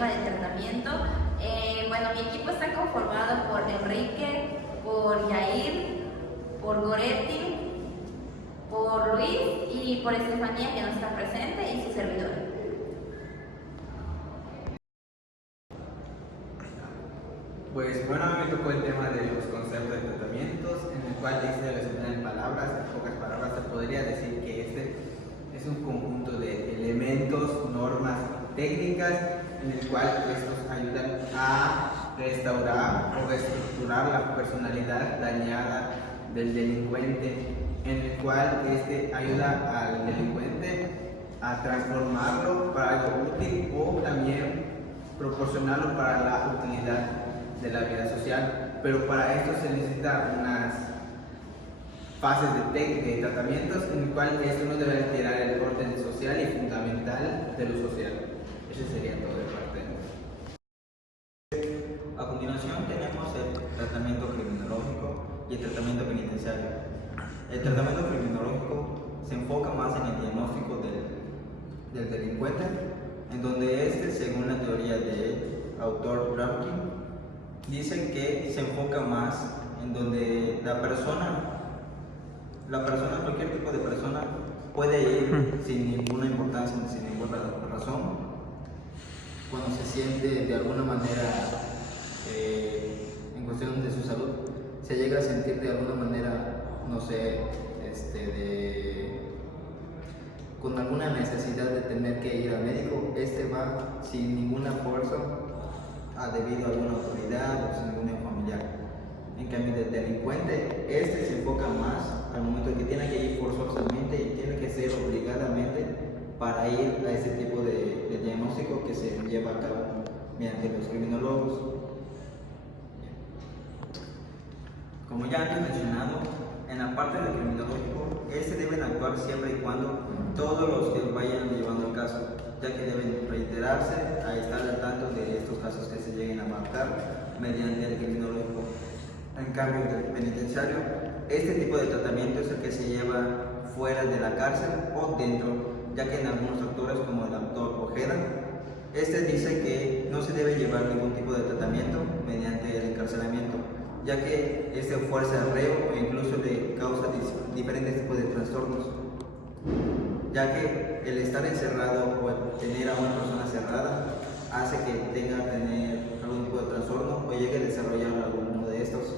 tema de tratamiento. Bueno, mi equipo está conformado por Enrique, por Yair, por Goretti, por Luis y por Estefanía, que no está presente, y su servidor. Pues bueno, a mí me tocó el tema de los conceptos de tratamientos, en el cual dice resumen en palabras, en pocas palabras se podría decir que este es un conjunto de elementos, normas, técnicas, en el cual estos ayudan a restaurar o reestructurar la personalidad dañada del delincuente, en el cual este ayuda al delincuente a transformarlo para algo útil o también proporcionarlo para la utilidad de la vida social. Pero para esto se necesita unas fases de tratamientos en el cual esto no debe alterar el orden social y fundamental de lo social. Ese sería todo de parte. A continuación tenemos el tratamiento criminológico y el tratamiento penitenciario. El tratamiento criminológico se enfoca más en el diagnóstico del delincuente, en donde este, según la teoría del autor Dramkin, dice que se enfoca más en donde la persona, cualquier tipo de persona, puede ir sin ninguna importancia, sin ninguna razón, cuando se siente de alguna manera en cuestión de su salud, se llega a sentir de alguna manera, no sé, con alguna necesidad de tener que ir al médico, va sin ninguna fuerza debido a alguna autoridad o sin ningún familiar. En cambio, del delincuente, se enfoca más al momento en que tiene que ir forzosamente y tiene que ser obligadamente para ir a ese tipo de diagnóstico que se lleva a cabo mediante los criminólogos. Como ya antes mencionado, en la parte del criminológico, deben actuar siempre y cuando todos los que vayan llevando el caso, ya que deben reiterarse a estar al tanto de estos casos que se lleguen a marcar mediante el criminológico. En cambio, del penitenciario, este tipo de tratamiento es el que se lleva fuera de la cárcel o dentro, ya que en algunos autores, como el autor Ojeda, dice que no se debe llevar ningún tipo de tratamiento mediante el encarcelamiento, ya que fuerza al reo o incluso le causa diferentes tipos de trastornos, ya que el estar encerrado o tener a una persona cerrada hace que tenga que tener algún tipo de trastorno o llegue a desarrollar alguno de estos,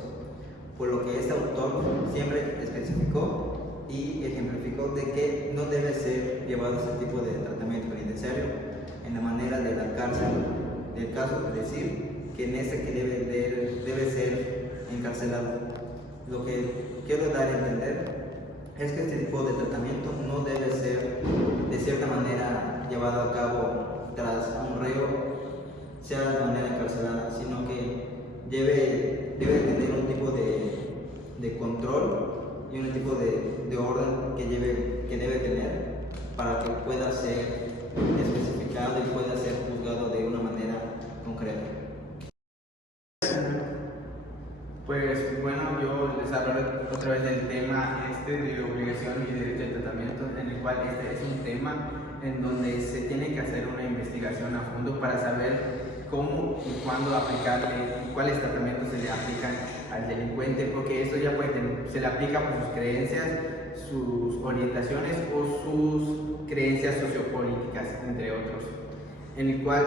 por lo que este autor siempre especificó y ejemplificó de que no debe ser llevado este tipo de tratamiento penitenciario en la manera de la cárcel del caso, es decir, que que debe ser encarcelado. Lo que quiero dar a entender es que este tipo de tratamiento no debe ser de cierta manera llevado a cabo tras un reo, sea de manera encarcelada, sino que debe tener un tipo de control y un tipo de orden que debe tener para que pueda ser especificado y pueda ser juzgado de una manera concreta. Pues bueno, yo les hablaré otra vez del tema de obligación y derecho de tratamiento, en el cual es un tema en donde se tiene que hacer una investigación a fondo para saber cómo y cuándo aplicarle y cuáles tratamientos se le aplican al delincuente, porque esto ya se le aplica por sus creencias, sus orientaciones o sus creencias sociopolíticas, entre otros, en el cual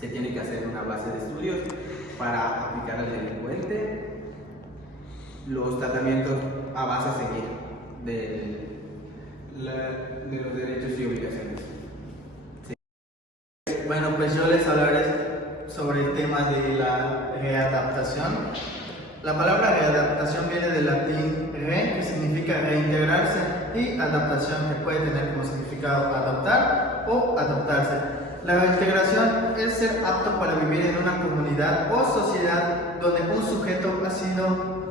se tiene que hacer una base de estudios para aplicar al delincuente los tratamientos a base a seguir de los derechos y obligaciones. Sí. Bueno, pues yo les hablaré sobre el tema de la readaptación. La palabra readaptación viene del latín re, que significa reintegrarse, y adaptación, que puede tener como significado adaptar o adaptarse. La reintegración es ser apto para vivir en una comunidad o sociedad donde un sujeto ha sido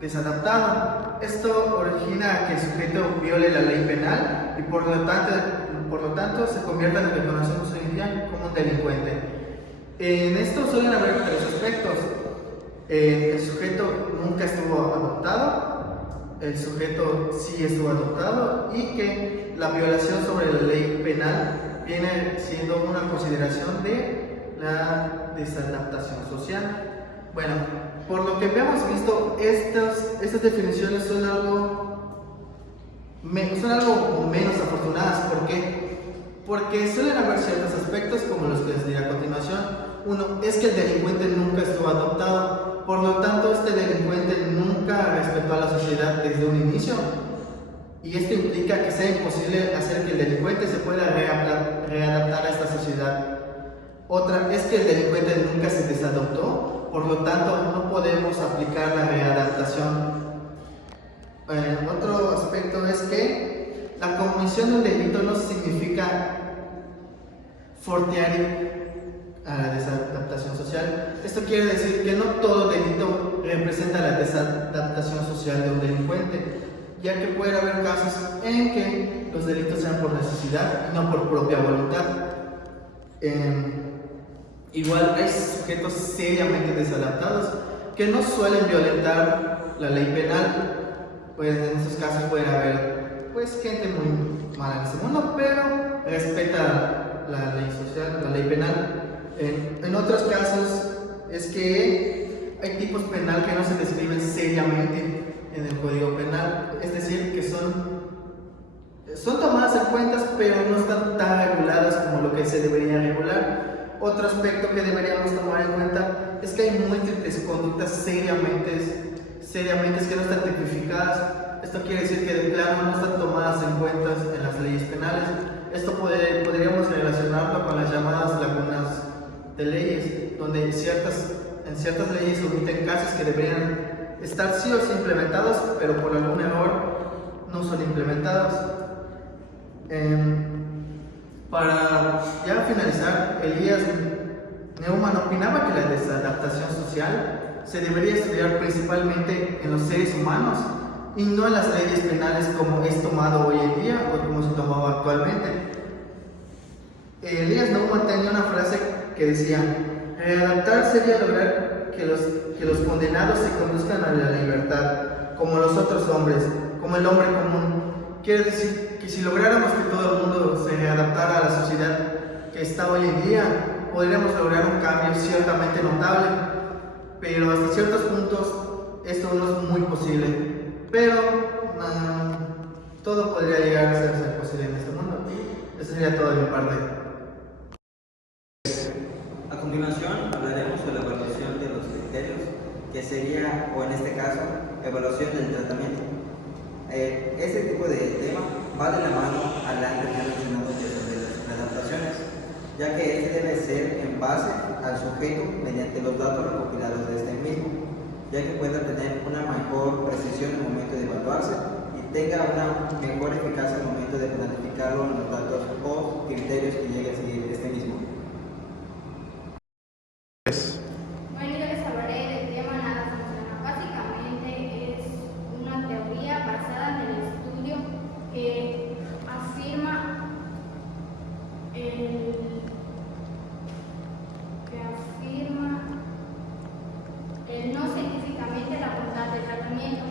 desadaptado. Esto origina que el sujeto viole la ley penal y por lo tanto se convierta en lo que conocemos hoy en día como un delincuente. En esto suelen haber tres aspectos. El sujeto nunca estuvo adoptado, el sujeto sí estuvo adoptado, y que la violación sobre la ley penal viene siendo una consideración de la desadaptación social. Bueno, por lo que hemos visto, estas definiciones son algo menos afortunadas. ¿Por qué? Porque suelen haber ciertos aspectos como los que les diré a continuación. Uno es que el delincuente nunca estuvo adoptado, por lo tanto este delincuente nunca respetó a la sociedad desde un inicio, y esto implica que sea imposible hacer que el delincuente se pueda readaptar a esta sociedad. Otra es que el delincuente nunca se desadoptó, por lo tanto no podemos aplicar la readaptación. Otro aspecto es que la comisión de un delito no significa fortiar a la desadaptación social. Esto quiere decir que no todo delito representa la desadaptación social de un delincuente, ya que puede haber casos en que los delitos sean por necesidad y no por propia voluntad. Igual hay sujetos seriamente desadaptados que no suelen violentar la ley penal, pues en esos casos puede haber gente muy mala en ese mundo, pero respeta la ley social, la ley penal. En otros casos es que hay tipos penal que no se describen seriamente en el Código Penal, es decir, que son tomadas en cuenta, pero no están tan reguladas como lo que se debería regular. Otro aspecto que deberíamos tomar en cuenta es que hay múltiples conductas seriamente que no están tipificadas. Esto quiere decir que de plano no están tomadas en cuenta en las leyes penales. Esto podríamos relacionarlo con las llamadas lagunas de leyes, donde en ciertas leyes omiten casos que deberían estar sí o sí implementados, pero por algún error no son implementados. Para ya finalizar, Elías Neumann opinaba que la desadaptación social se debería estudiar principalmente en los seres humanos y no en las leyes penales como es tomado hoy en día o como se tomaba actualmente. Elías Neumann tenía una frase que decía: readaptar sería lograr que los condenados se conduzcan a la libertad como los otros hombres, como el hombre común. Quiere decir que si lográramos que todo el mundo se readaptara a la sociedad que está hoy en día, podríamos lograr un cambio ciertamente notable, pero hasta ciertos puntos esto no es muy posible, pero todo podría llegar a ser posible en este mundo. Eso sería todo de mi parte. A continuación hablaremos de la evaluación de los criterios, que sería, o en este caso, evaluación del tratamiento. Este tipo de tema va de la mano al antes mencionado sobre las adaptaciones, ya que este debe ser en base al sujeto mediante los datos recopilados de este mismo, ya que pueda tener una mejor precisión al momento de evaluarse y tenga una mejor eficacia al momento de planificarlo en los datos o criterios que llegue a seguir este mismo. Bueno, yo les hablaré del tema nada funciona. Básicamente es una teoría basada en el estudio que afirma no científicamente la bondad del tratamiento.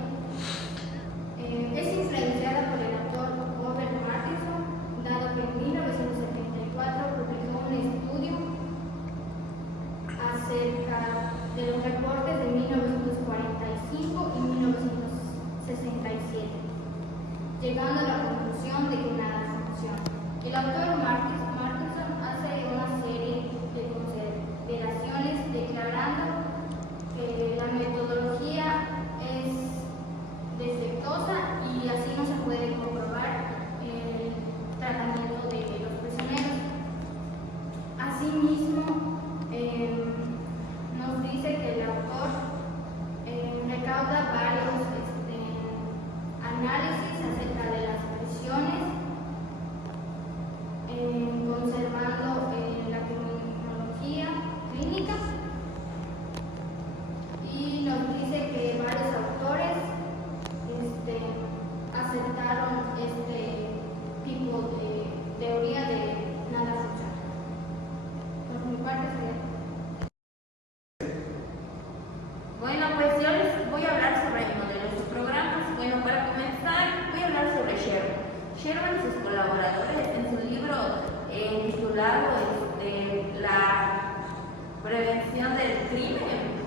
Es influenciada por el autor Robert Martinson, dado que en 1974 publicó un estudio acerca de los reportes de 1945 y 1967, llegando a la conclusión de que nada funciona. El autor Martinson hace una serie de consideraciones declarando que la metodología es defectuosa y así no se puede comprobar el tratamiento de los prisioneros. Asimismo, nos dice que el autor recauda varios análisis acerca de las prisiones, conservando la criminología clínica, y nos dice que varios autores aceptaron este tipo de teoría de nada funciona. Por mi parte sería. Bueno, pues yo les voy a hablar sobre el modelo de sus programas. Bueno, para comenzar, voy a hablar sobre Sherman. Sherman y sus colaboradores en su libro titulado prevención del crimen.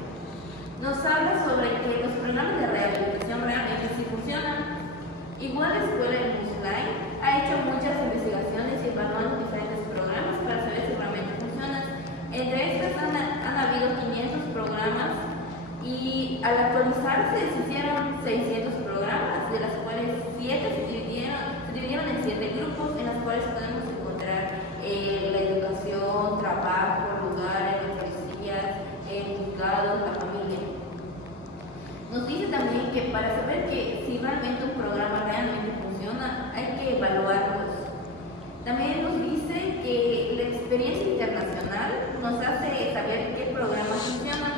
Nos habla sobre que los programas de rehabilitación realmente sí funcionan. Igual la escuela en Muslay ha hecho muchas investigaciones y evaluado diferentes programas para saber si realmente funcionan. Entre estos han habido 500 programas y al actualizarse se hicieron 600 programas, de las cuales 7 se dividieron en 7 grupos en los cuales podemos encontrar la educación, trabajo, lugares, policías, juzgados, la familia. Nos dice también que para saber que si realmente un programa realmente funciona, hay que evaluarlos. También nos dice que la experiencia internacional nos hace saber qué programas funcionan.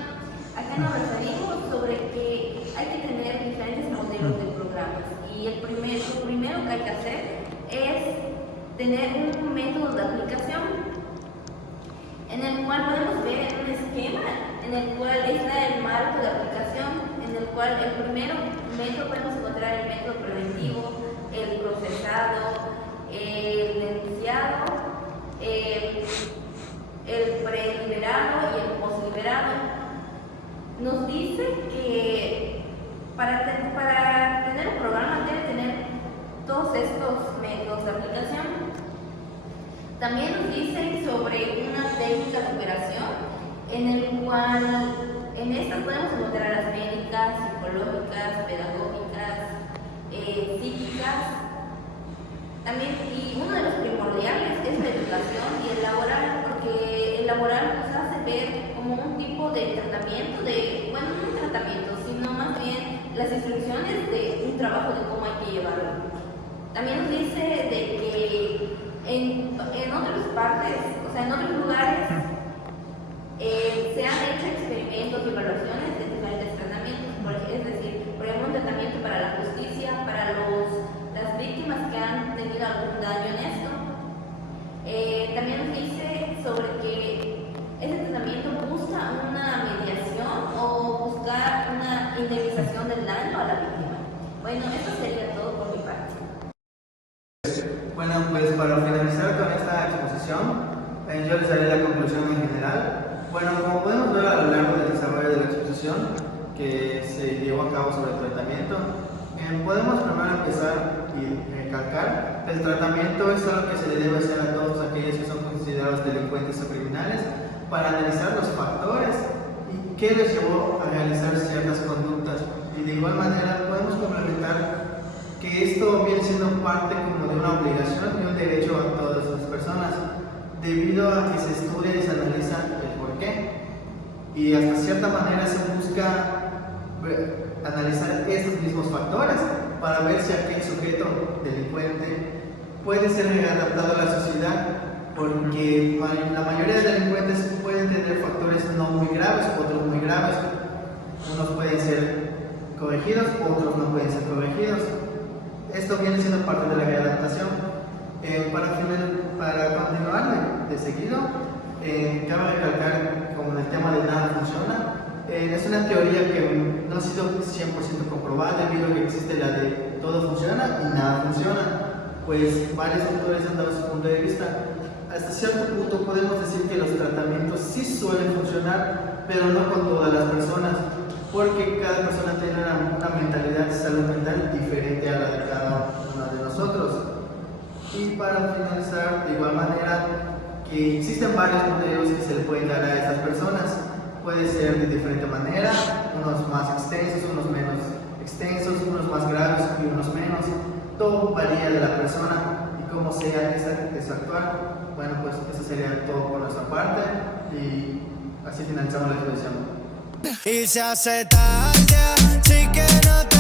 Acá nos referimos sobre que hay que tener diferentes modelos de programas y lo primero que hay que hacer es tener un método de aplicación en el cual podemos ver un esquema en el cual está el marco de aplicación, en el cual el primero método podemos encontrar el método preventivo, el procesado, el denunciado, el preliberado y el posliberado. Nos dice que para tener un programa debe tener todos estos métodos de aplicación. También nos dice sobre una técnica de operación en el cual en esta podemos encontrar las médicas, psicológicas, pedagógicas, psíquicas. También, y uno de los primordiales es la educación y el laboral, porque el laboral nos hace ver como un tipo de tratamiento, no un tratamiento, sino más bien las instrucciones de un trabajo de cómo hay que llevarlo. También nos dice de que en otras partes, o sea, en otros lugares, se han hecho experimentos y evaluaciones de diferentes tratamientos, es decir, por ejemplo, un tratamiento para la justicia, para las víctimas que han tenido algún daño en esto. También nos dice sobre que ese tratamiento busca una mediación o buscar una indemnización del daño a la víctima. Bueno, eso sería todo por mi parte. Bueno, pues para finalizar con esta exposición, yo les daré la conclusión en general. Bueno, como podemos ver a lo largo del desarrollo de la exposición que se llevó a cabo sobre el tratamiento, podemos primero empezar y recalcar que el tratamiento es algo que se le debe hacer a todos aquellos que son considerados delincuentes o criminales para analizar los factores y qué les llevó a realizar ciertas conductas. Y de igual manera podemos complementar que esto viene siendo parte como de una obligación y un derecho a todas las personas, debido a que se estudia y se analiza el porqué. Y hasta cierta manera se busca analizar estos mismos factores para ver si aquel sujeto delincuente puede ser readaptado a la sociedad, porque la mayoría de delincuentes pueden tener factores no muy graves, otros muy graves. Unos pueden ser corregidos, otros no pueden ser corregidos. Esto viene siendo parte de la readaptación. Para continuar de seguido, cabe recalcar, como en el tema de nada funciona, es una teoría que no ha sido 100% comprobada, debido a que existe la de todo funciona y nada funciona, pues varios autores han dado su punto de vista. Hasta cierto punto podemos decir que los tratamientos sí suelen funcionar, pero no con todas las personas, porque cada persona tiene una mentalidad de salud mental diferente a la de cada uno de nosotros. Y para finalizar, de igual manera, que existen varios modelos que se le pueden dar a estas personas. Puede ser de diferente manera, unos más extensos, unos menos extensos, unos más graves y unos menos. Todo varía de la persona y cómo sea esa actuar. Bueno, pues eso sería todo por nuestra parte y así finalizamos la exposición. Y se hace tarde, así que no te